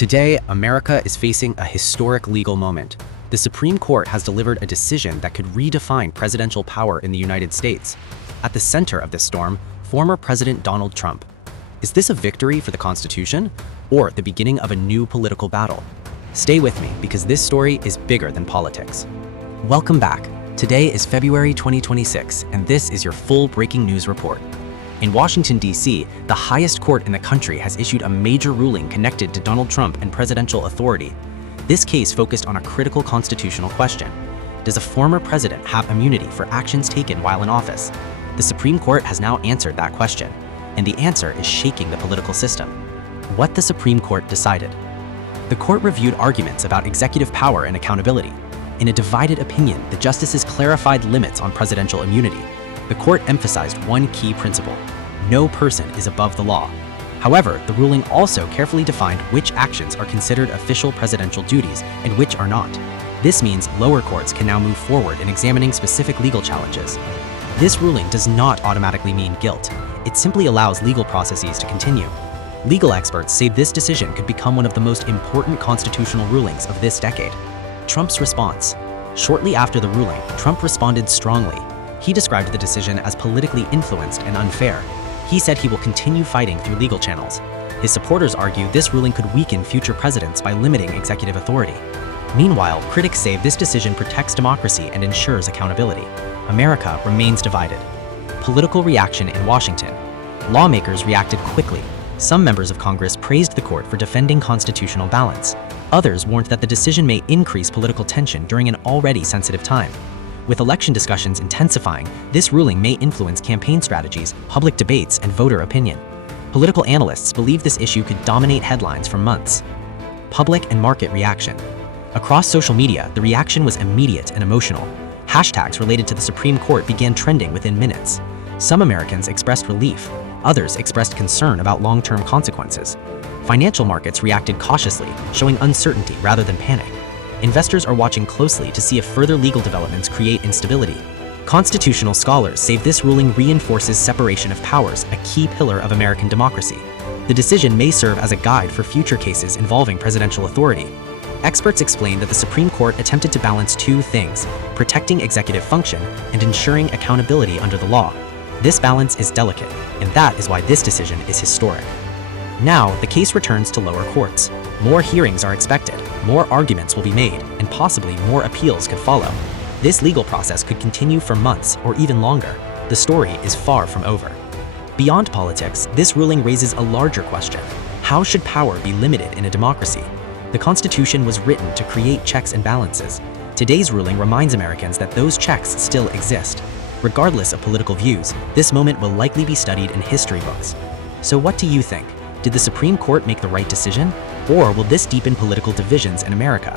Today, America is facing a historic legal moment. The Supreme Court has delivered a decision that could redefine presidential power in the United States. At the center of this storm, former President Donald Trump. Is this a victory for the Constitution or the beginning of a new political battle? Stay with me because this story is bigger than politics. Welcome back. Today is February 2026, and this is your full breaking news report. In Washington, D.C., the highest court in the country has issued a major ruling connected to Donald Trump and presidential authority. This case focused on a critical constitutional question. Does a former president have immunity for actions taken while in office? The Supreme Court has now answered that question, and the answer is shaking the political system. What the Supreme Court decided. The court reviewed arguments about executive power and accountability. In a divided opinion, the justices clarified limits on presidential immunity. The court emphasized one key principle: no person is above the law. However, the ruling also carefully defined which actions are considered official presidential duties and which are not. This means lower courts can now move forward in examining specific legal challenges. This ruling does not automatically mean guilt. It simply allows legal processes to continue. Legal experts say this decision could become one of the most important constitutional rulings of this decade. Trump's response. Shortly after the ruling, Trump responded strongly. He described the decision as politically influenced and unfair. He said he will continue fighting through legal channels. His supporters argue this ruling could weaken future presidents by limiting executive authority. Meanwhile, critics say this decision protects democracy and ensures accountability. America remains divided. Political reaction in Washington. Lawmakers reacted quickly. Some members of Congress praised the court for defending constitutional balance. Others warned that the decision may increase political tension during an already sensitive time. With election discussions intensifying, this ruling may influence campaign strategies, public debates, and voter opinion. Political analysts believe this issue could dominate headlines for months. Public and market reaction. Across social media, the reaction was immediate and emotional. Hashtags related to the Supreme Court began trending within minutes. Some Americans expressed relief. Others expressed concern about long-term consequences. Financial markets reacted cautiously, showing uncertainty rather than panic. Investors are watching closely to see if further legal developments create instability. Constitutional scholars say this ruling reinforces separation of powers, a key pillar of American democracy. The decision may serve as a guide for future cases involving presidential authority. Experts explain that the Supreme Court attempted to balance two things: protecting executive function and ensuring accountability under the law. This balance is delicate, and that is why this decision is historic. Now, the case returns to lower courts. More hearings are expected, more arguments will be made, and possibly more appeals could follow. This legal process could continue for months or even longer. The story is far from over. Beyond politics, this ruling raises a larger question. How should power be limited in a democracy? The Constitution was written to create checks and balances. Today's ruling reminds Americans that those checks still exist. Regardless of political views, this moment will likely be studied in history books. So what do you think? Did the Supreme Court make the right decision? Or will this deepen political divisions in America?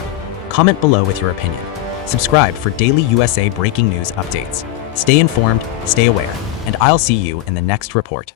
Comment below with your opinion. Subscribe for daily USA breaking news updates. Stay informed, stay aware, and I'll see you in the next report.